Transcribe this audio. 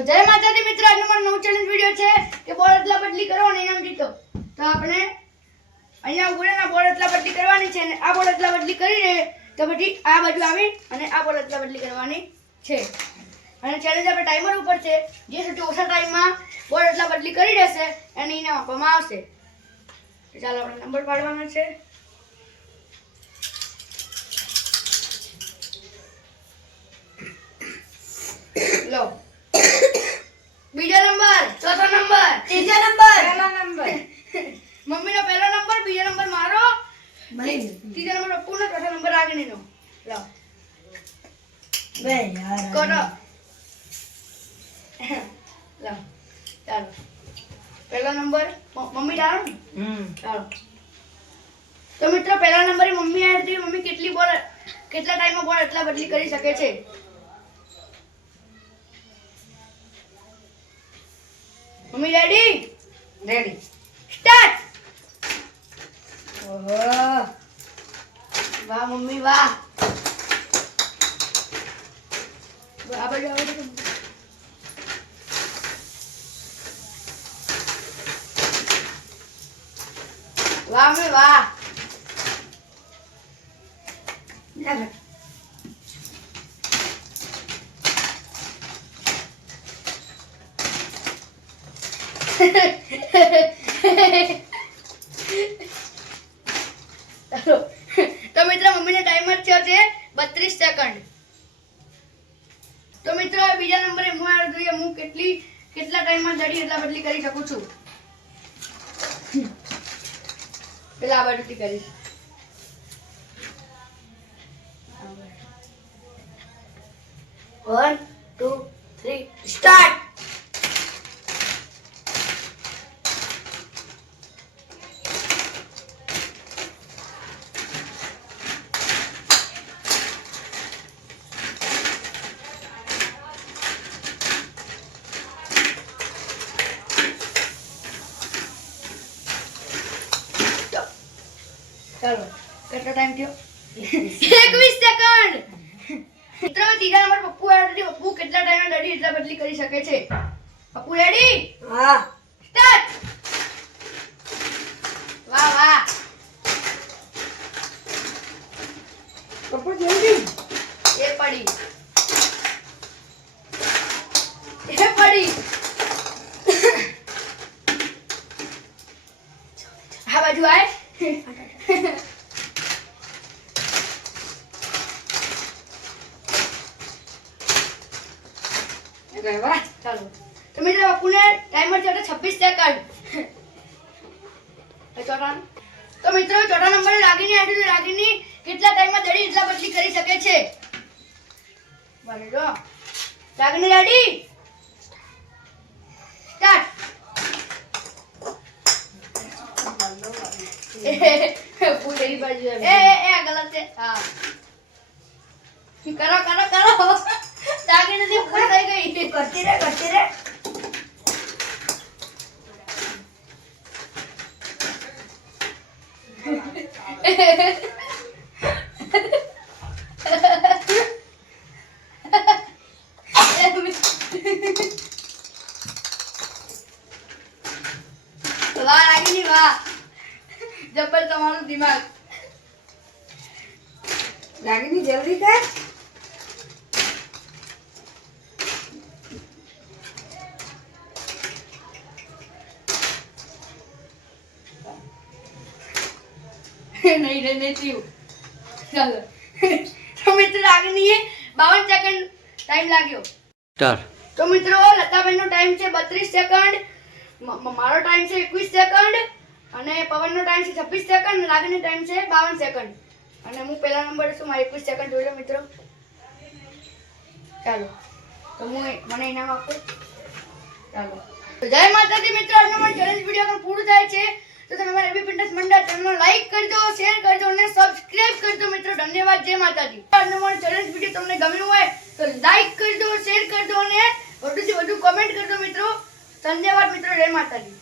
તો જય માતાજી મિત્ર, આજનો મારો નવો ચેલેન્જ વિડિયો છે કે બોલ એટલા બદલી કરો અને ઇનામ જીતો તો આપણે અહીંયા ઉગડેના બોલ એટલા બદલી કરવાની છે અને આ બોલ એટલા બદલી કરીને તો પછી આ બાજુ આવી અને આ બોલ એટલા બદલી કરવાની છે. અને ચેલેન્જ આપણે ટાઈમર ઉપર છે, જે સૌથી ઓછા ટાઈમમાં બોલ એટલા બદલી કરી દેશે, એને ઇનામ આપવામાં આવશે. ચાલો આપણે નંબર પાડવાનો છે. લો બીજો નંબર ચોથો નંબર ત્રીજો નંબર પહેલો નંબર મમ્મીનો પહેલો નંબર બીજો નંબર મારો ત્રીજો નંબર પપ્પુનો ચોથો નંબર રાગીણીનો લો કરો લો ચાલો પહેલો નંબર મમ્મી ને ચાલો તો મિત્રો પહેલા નંબરે મમ્મી આવી હતી મમ્મી કેટલી બોલ કેટલા ટાઈમમાં બોલ એટલા બદલી કરી શકે છે મમ્મી રેડી રેડી સ્ટાર્ટ વાહ મમ્મી વાહ બાજુ. વાહ મમ્મી વાહ ચાલો. તો મિત્રો મમ્મીનો ટાઈમર થયો છે બત્રીસ સેકન્ડ તો મિત્રો બીજા નંબરે હું આવ્યો જોઈએ, હું કેટલી કેટલા ટાઈમમાં જડી એટલા બદલી કરી શકું છું? પેલા આ બદલી કરીશ. વન ટુ થ્રી સ્ટાર્ટ ચાલો કેટલો ટાઈમ થયો? એકવીસ સેકન્ડ મિત્રો ત્રીજા નંબર પપ્પુ આવ્યો પપ્પુ કેટલા ટાઈમ દડી એટલા બદલી કરી શકે છે? પપ્પુ રેડી હા. સ્ટાર્ટ વાહ વાહ પપ્પુ જલ્દી એ પડી એ પડી આ બાજુ આય વાહ ચાલો. તો મિત્રો બાપુને ટાઈમર છે છવ્વીસ સેકન્ડ તો મિત્રો ચોથા નંબરે રાગીની છે રાગીની કેટલા ટાઈમમાં દડી એટલા બદલી કરી શકે છે સ્ટાર્ટ ફૂલ એવી બાજુ એ એ એ ગલત છે હા કરો કરો કરો રાગીની ફૂલ થઈ ગઈ કરતી રે કરતી રે વાહ રાગીની વાહ. જબ્બર તમારું દિમાગ. લાગીની જલ્દી કર. નહીં નહીં નહીં થયું. ચાલો. તો મિત્રો રાગીનીએ બાવન સેકન્ડ ટાઈમ લાગ્યો. સ્ટાર્ટ તો મિત્રો લતાબેનનો ટાઈમ છે બત્રીસ સેકન્ડ મારો ટાઈમ છે એકવીસ સેકન્ડ અને પવનનો ટાઈમ છે છવ્વીસ સેકન્ડ અને ટાઈમ છે બાવન સેકન્ડ અને હું પહેલા નંબર છું મારે એકવીસ સેકન્ડ જોઈ લો મિત્રો. ચાલો. તો હું મને ઇનામ આપું. ચાલો. તો જય માતાજી મિત્રો, આજનો મારો ચેલેન્જ વીડિયો પણ પૂરું થાય છે. તો તમે મારા એબી પિન્ટસ મંડળ ચેનલને લાઈક કરજો શેર કરજો અને સબસ્ક્રાઇબ કરજો મિત્રો. ધન્યવાદ, જય માતાજી. આજનો મારો ચેલેન્જ વીડિયો તમને ગમ્યું હોય તો લાઈક કરજો શેર કરજો અને વધુથી વધુ કમેન્ટ કરજો મિત્રો. ધન્યવાદ મિત્રો, જય માતાજી.